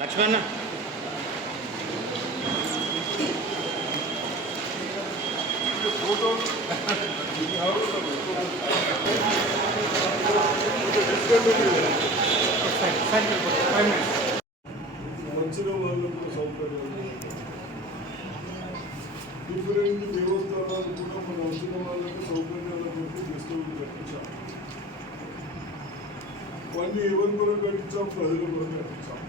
లక్ష్మణ వచ్చిన వాళ్ళకు సౌకర్యాలు డిఫరెంట్ దేవస్థానాలు కూడా మన వచ్చిన వాళ్ళకి సౌకర్యాల కొరకు గెస్టులు కట్టించాం. అవన్నీ ఎవరి కొరకు కట్టించాం? ప్రజల కొరకు కట్టించాం.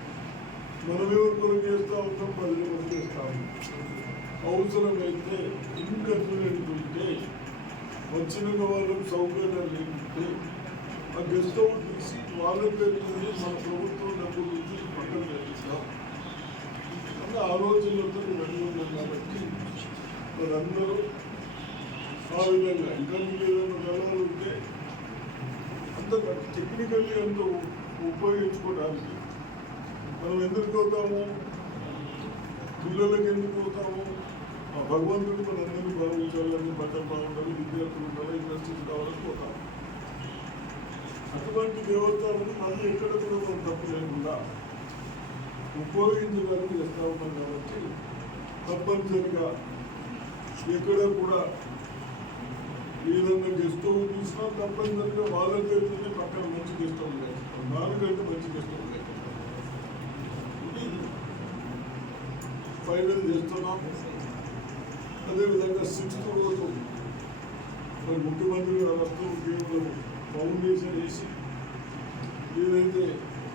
మనం ఎవరి కొరకు చేస్తూ ఉంటాం? ప్రజల కొరకు చేస్తాము. అవసరమైతే ఇన్కన్వీనియంట్ ఉంటే వచ్చిన వాళ్ళకు సౌకర్యాలు లేకుంటే ఆ గెస్ట్ హౌస్ తీసి వాళ్ళ పేరు మీద మన ప్రభుత్వం డబ్బులు నుంచి పక్కన కట్టిస్తాం అన్న ఆలోచనలతో వెళ్ళి ఉన్నాం. కాబట్టి మనందరూ ఆ విధంగా ఇబ్బంది ఏదైనా జనాలు ఉంటే అంత టెక్నికల్లీ అంత ఉపయోగించుకోవడానికి మనం ఎందుకు పోతాము? పిల్లలకి ఎందుకు పోతాము? ఆ భగవంతుడు మనందరినీ భావించాలని, బట్టలు బాగుండాలి, విద్యార్థులు ఉండాలి, ఇండస్ట్రీస్ కావాలని పోతాము. అటువంటి దేవతలను మళ్ళీ ఎక్కడ కూడా మనం తప్పు లేకుండా ఉపయోగించడానికి చేస్తూ ఉన్నాం. కాబట్టి తప్పనిసరిగా ఎక్కడ కూడా ఏదన్నా గెస్ట్ హౌస్ చూసినా తప్పనిసరిగా వాళ్ళ పేరుతోనే పక్కన మంచి గెస్ట్ హౌస్ లేకపోతాం. నాలుగైతే మంచి గెస్ట్ హౌస్ లేకపోతాం. ఫైనల్ చేస్తున్నాం. అదేవిధంగా 6th రోజు మరి ముఖ్యమంత్రి గారు వస్తూ కేవలం ఫౌండేషన్ వేసి ఏదైతే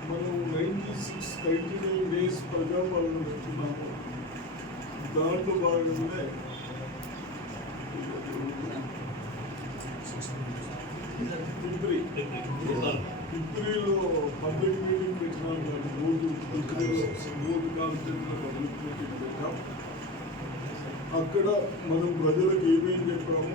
మనం 99 డేస్ ప్రజాపాలన పెట్టుకున్నామో దాంట్లో భాగంగానే ఫిబ్రవరిలో పబ్లిక్ మీటింగ్ పెట్టినాం. మూడు కాన్స్టిట్యూన్సీలో పబ్లిక్ మీటింగ్ పెట్టాం. అక్కడ మనం ప్రజలకు ఏమేమి చెప్పాము,